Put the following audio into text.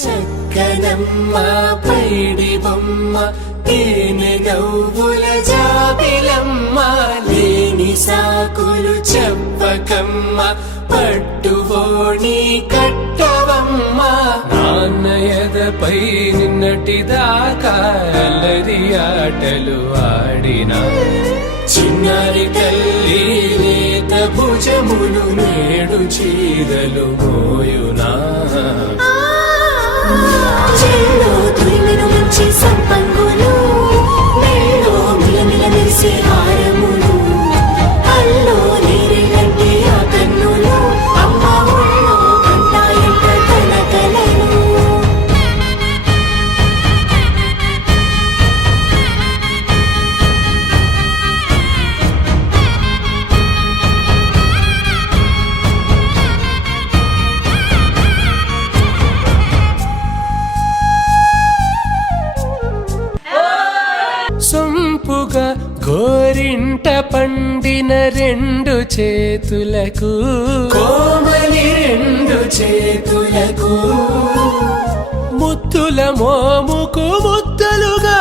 చక్కనమ్మ పైడి బొమ్మ తేనె నవ్వుల జాబిలమ్మ లేని సాకులు చెప్పకమ్మ పట్టువోణి కట్టవమ్మ నాన్నయదపై నిన్నటిదాకా అల్లరి ఆటలు ఆడినా చిన్నారి తల్లి లేత భుజములు నేడు చీరలు మోయునా చెల్లో తురిమెను మంచి సంపంగులు మెల్లో మిలమిల మెరిసే హారములు అల్లో నీరెళ్ళంటే ఆ కన్నులు అమ్మ ఒళ్ళో కంటాయంట తన కలలు సొంపుగా గోరింట పండిన రెండు చేతులకు కోమలి రెండు చేతులకు ముద్దుల మోముకు ముద్దలుగా